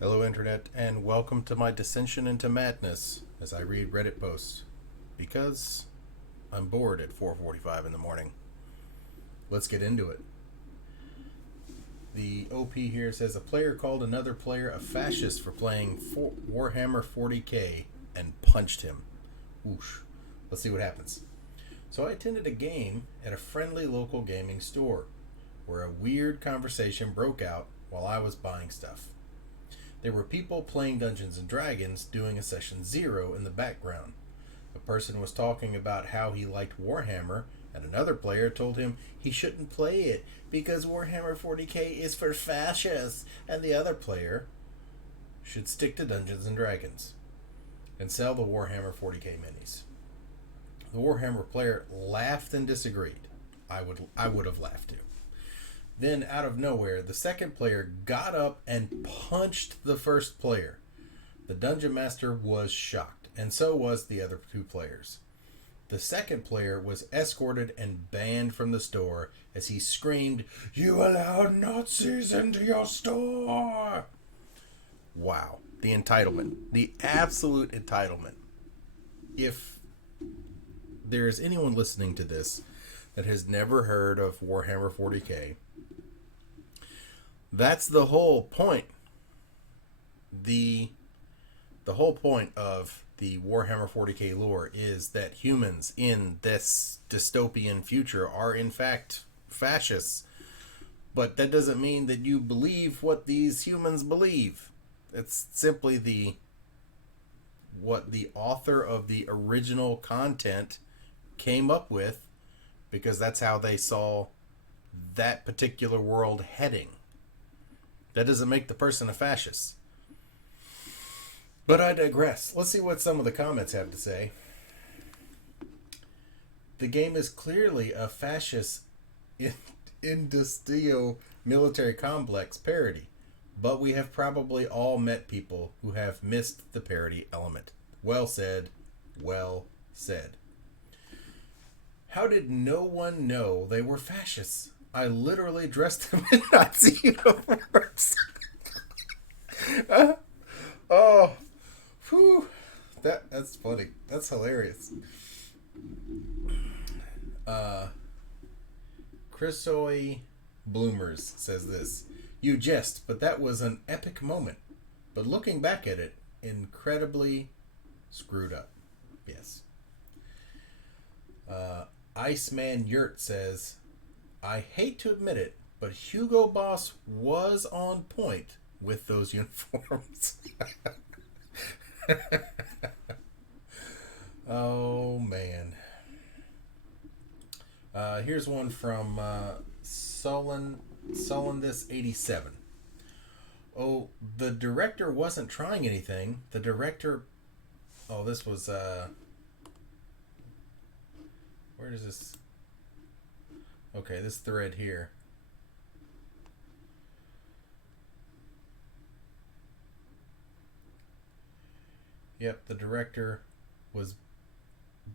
Hello, Internet, and welcome to my descension into madness as I read Reddit posts. Because I'm bored at 4:45 in the morning. Let's get into it. The OP here says a player called another player a fascist for playing Warhammer 40k and punched him. Whoosh. Let's see what happens. So I attended a game at a friendly local gaming store where a weird conversation broke out while I was buying stuff. There were people playing Dungeons and Dragons doing a session 0 in the background. A person was talking about how he liked Warhammer, and another player told him he shouldn't play it because Warhammer 40k is for fascists, and the other player should stick to Dungeons and Dragons and sell the Warhammer 40k minis. The Warhammer player laughed and disagreed. I would have laughed too. Then, out of nowhere, the second player got up and punched the first player. The dungeon master was shocked, and so was the other two players. The second player was escorted and banned from the store as he screamed, "You allowed Nazis into your store!" Wow. The entitlement. The absolute entitlement. If there's anyone listening to this that has never heard of Warhammer 40k, that's the whole point. The whole point of the Warhammer 40k lore is that humans in this dystopian future are in fact fascists. But that doesn't mean that you believe what these humans believe. It's simply what the author of the original content came up with because that's how they saw that particular world heading. That doesn't make the person a fascist. But I digress. Let's see what some of the comments have to say. The game is clearly a fascist industrial military complex parody, but we have probably all met people who have missed the parody element. Well said. Well said. How did no one know they were fascists? I literally dressed them in Nazi uniforms. Oh, whew. That's funny. That's hilarious. Chrisoy Bloomers says this. You jest, but that was an epic moment. But looking back at it, incredibly screwed up. Yes. Iceman Yurt says, I hate to admit it, but Hugo Boss was on point with those uniforms. Oh, man. Here's one from Solendis87. Oh, the director wasn't trying anything. The director... Oh, this was... Where is this... Okay, this thread here. Yep, the director was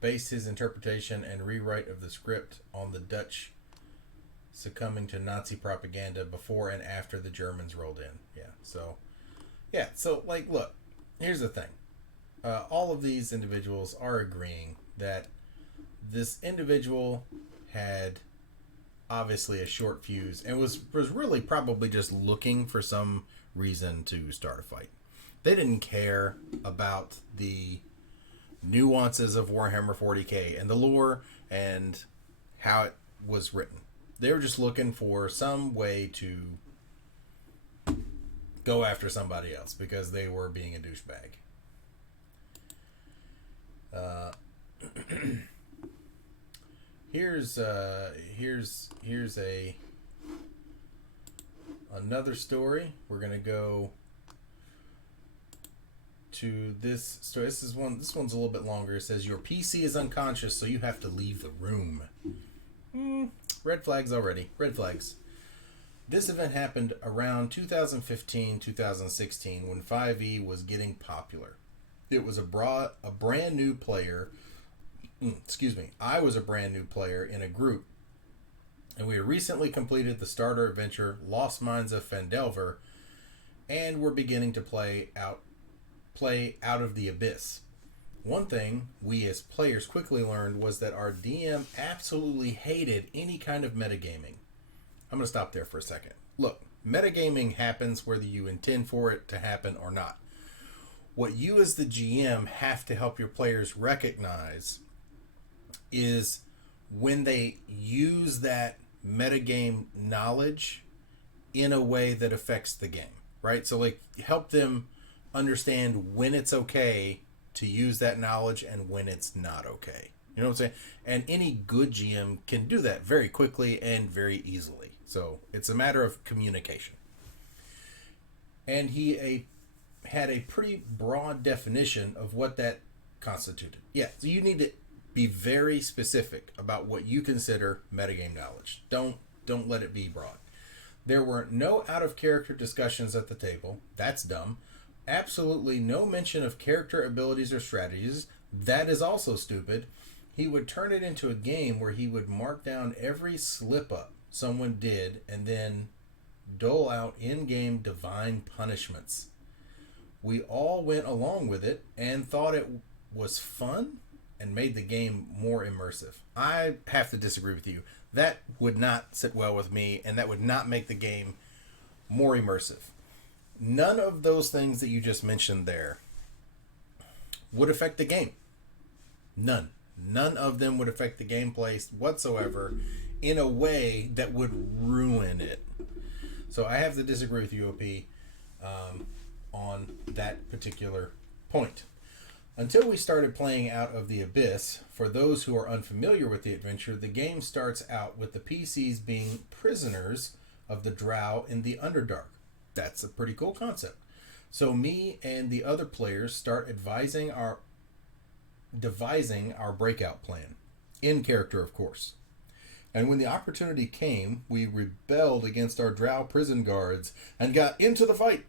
based his interpretation and rewrite of the script on the Dutch succumbing to Nazi propaganda before and after the Germans rolled in. So like, look, here's the thing. All of these individuals are agreeing that this individual had obviously a short fuse and was really probably just looking for some reason to start a fight. They didn't care about the nuances of Warhammer 40k and the lore and how it was written. They were just looking for some way to go after somebody else because they were being a douchebag. Here's another story. We're gonna go to this story. This one's a little bit longer. It says your PC is unconscious, so you have to leave the room. Red flags already. Red flags. This event happened around 2015-2016 when 5e was getting popular. It was a brand new player. Excuse me. I was a brand new player in a group, and we had recently completed the starter adventure Lost Mines of Phandelver and we're beginning to play out of the abyss. One thing we as players quickly learned was that our DM absolutely hated any kind of metagaming. I'm going to stop there for a second. Look, metagaming happens whether you intend for it to happen or not. What you as the GM have to help your players recognize is when they use that metagame knowledge in a way that affects the game, right? So like help them understand when it's okay to use that knowledge and when it's not okay. You know what I'm saying? And any good GM can do that very quickly and very easily. So it's a matter of communication. And he had a pretty broad definition of what that constituted. Yeah, so you need to be very specific about what you consider metagame knowledge. Don't let it be broad. There were no out of character discussions at the table. That's dumb. Absolutely no mention of character abilities or strategies. That is also stupid. He would turn it into a game where he would mark down every slip up someone did and then dole out in-game divine punishments. We all went along with it and thought it was fun and made the game more immersive. I have to disagree with you. That would not sit well with me, and that would not make the game more immersive. None of those things that you just mentioned there would affect the game. None. None of them would affect the gameplay whatsoever in a way that would ruin it. So I have to disagree with you, OP, on that particular point. Until we started playing Out of the Abyss, for those who are unfamiliar with the adventure, the game starts out with the PCs being prisoners of the Drow in the Underdark. That's a pretty cool concept. So me and the other players start devising our breakout plan. In character, of course. And when the opportunity came, we rebelled against our Drow prison guards and got into the fight.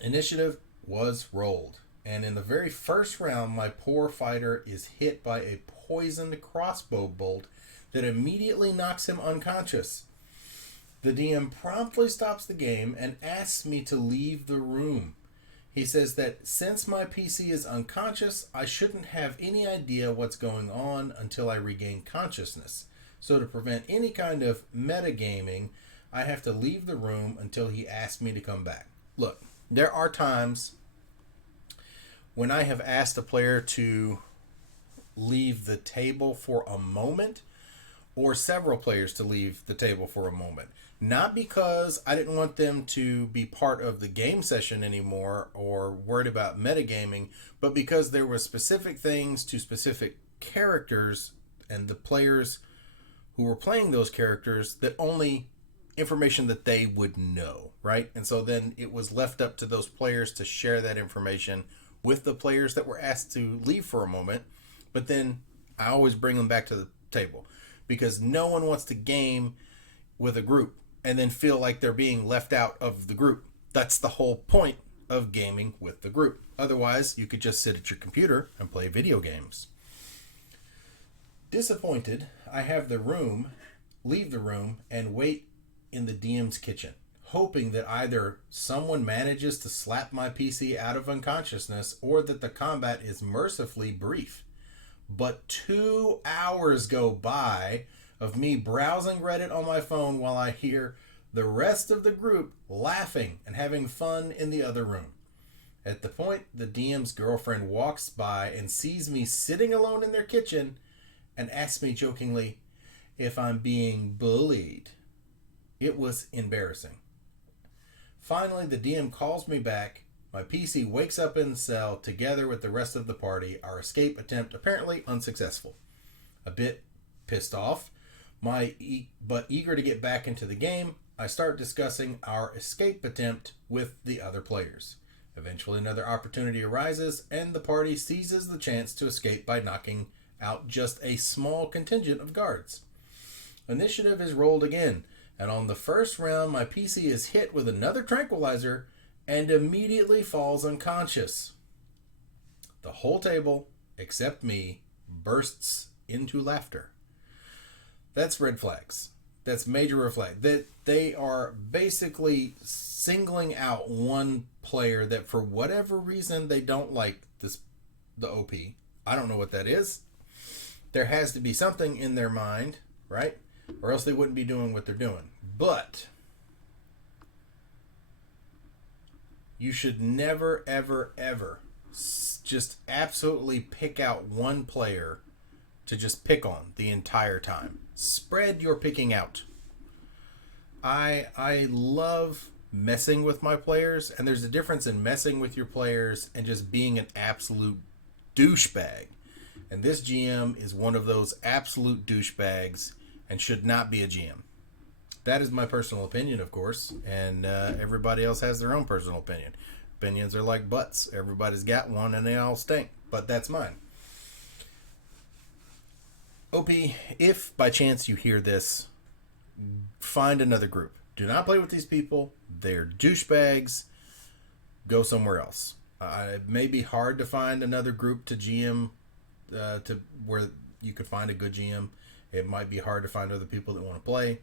Initiative was rolled. And in the very first round, my poor fighter is hit by a poisoned crossbow bolt that immediately knocks him unconscious. The DM promptly stops the game and asks me to leave the room. He says that since my PC is unconscious, I shouldn't have any idea what's going on until I regain consciousness. So to prevent any kind of metagaming, I have to leave the room until he asks me to come back. Look, there are times when I have asked a player to leave the table for a moment, or several players to leave the table for a moment. Not because I didn't want them to be part of the game session anymore or worried about metagaming, but because there were specific things to specific characters and the players who were playing those characters that only information that they would know, right? And so then it was left up to those players to share that information with the players that were asked to leave for a moment. But then I always bring them back to the table because no one wants to game with a group and then feel like they're being left out of the group. That's the whole point of gaming with the group. Otherwise, you could just sit at your computer and play video games. Disappointed, I have leave the room and wait in the DM's kitchen, hoping that either someone manages to slap my PC out of unconsciousness or that the combat is mercifully brief. But 2 hours go by of me browsing Reddit on my phone while I hear the rest of the group laughing and having fun in the other room. At the point, the DM's girlfriend walks by and sees me sitting alone in their kitchen and asks me jokingly if I'm being bullied. It was embarrassing. Finally, the DM calls me back. My PC wakes up in the cell together with the rest of the party. Our escape attempt apparently unsuccessful. A bit pissed off, but eager to get back into the game, I start discussing our escape attempt with the other players. Eventually, another opportunity arises, and the party seizes the chance to escape by knocking out just a small contingent of guards. Initiative is rolled again, and on the first round, my PC is hit with another tranquilizer and immediately falls unconscious. The whole table, except me, bursts into laughter. That's red flags. That's major red flag. That they are basically singling out one player that for whatever reason they don't like the OP. I don't know what that is. There has to be something in their mind, right? Or else they wouldn't be doing what they're doing. But you should never, ever, ever just absolutely pick out one player to just pick on the entire time. Spread your picking out. I love messing with my players, and there's a difference in messing with your players and just being an absolute douchebag. And this GM is one of those absolute douchebags and should not be a GM. That is my personal opinion, of course, and everybody else has their own personal opinion. Opinions are like butts. Everybody's got one and they all stink, but that's mine. OP, if by chance you hear this, find another group. Do not play with these people. They're douchebags. Go somewhere else. It may be hard to find another group to GM to where you could find a good GM. It might be hard to find other people that want to play.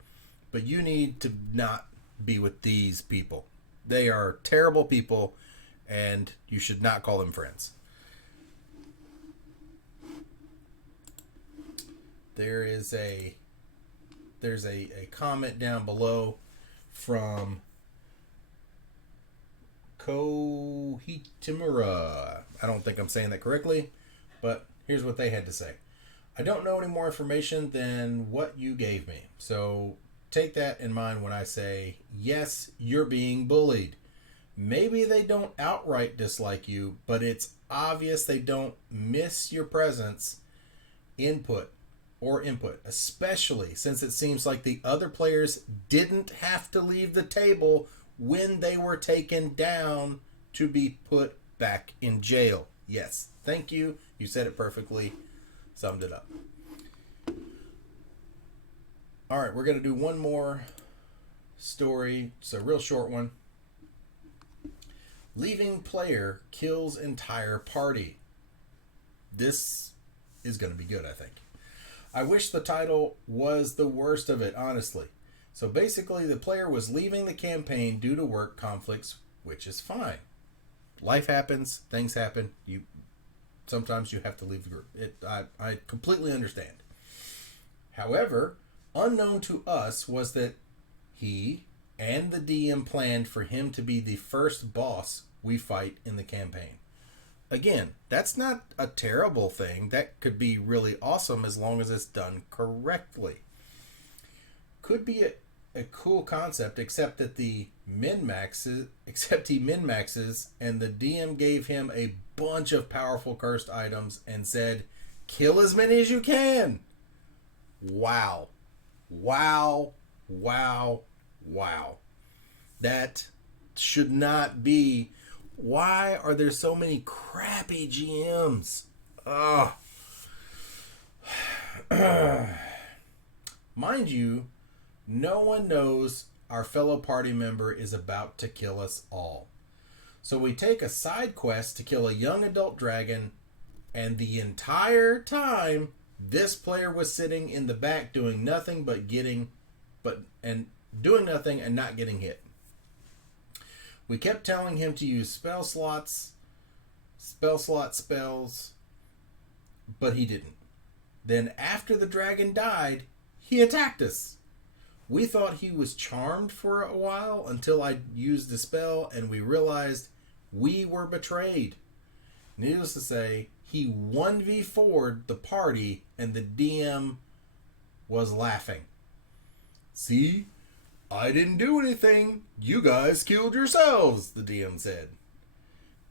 But you need to not be with these people. They are terrible people, and you should not call them friends. There's a comment down below from Kohitimura. I don't think I'm saying that correctly, but here's what they had to say. I don't know any more information than what you gave me, so take that in mind when I say, yes, you're being bullied. Maybe they don't outright dislike you, but it's obvious they don't miss your presence, input, especially since it seems like the other players didn't have to leave the table when they were taken down to be put back in jail. Yes, thank you. You said it perfectly. Summed it up. All right, we're going to do one more story. It's a real short one. Leaving player kills entire party. This is going to be good, I think. I wish the title was the worst of it, honestly. So basically, the player was leaving the campaign due to work conflicts, which is fine. Life happens, things happen. Sometimes you have to leave the group. I completely understand. However, unknown to us was that he and the DM planned for him to be the first boss we fight in the campaign. Again, that's not a terrible thing. That could be really awesome as long as it's done correctly. Could be a cool concept, except that he min-maxes, and the DM gave him a bunch of powerful cursed items and said, kill as many as you can. Wow. That should not be. Why are there so many crappy GMs? Mind you, no one knows our fellow party member is about to kill us all. So we take a side quest to kill a young adult dragon, and the entire time this player was sitting in the back doing nothing and not getting hit. We kept telling him to use spell slot spells, but he didn't. Then after the dragon died, he attacked us. We thought he was charmed for a while until I used the spell and we realized we were betrayed. Needless to say, he 1v4'd the party and the DM was laughing. See? I didn't do anything. You guys killed yourselves, the DM said.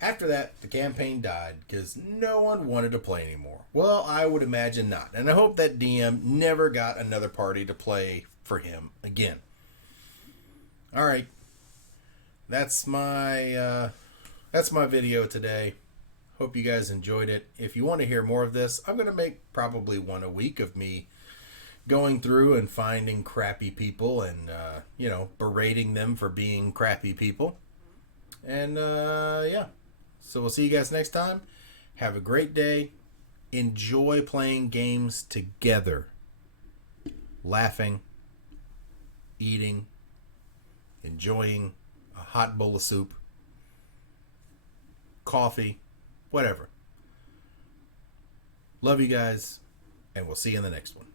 After that, the campaign died because no one wanted to play anymore. Well, I would imagine not. And I hope that DM never got another party to play for him again. All right. That's my video today. Hope you guys enjoyed it. If you want to hear more of this, I'm going to make probably one a week of me going through and finding crappy people and, berating them for being crappy people. And, yeah. So we'll see you guys next time. Have a great day. Enjoy playing games together. Laughing, eating, enjoying a hot bowl of soup, coffee, whatever. Love you guys, and we'll see you in the next one.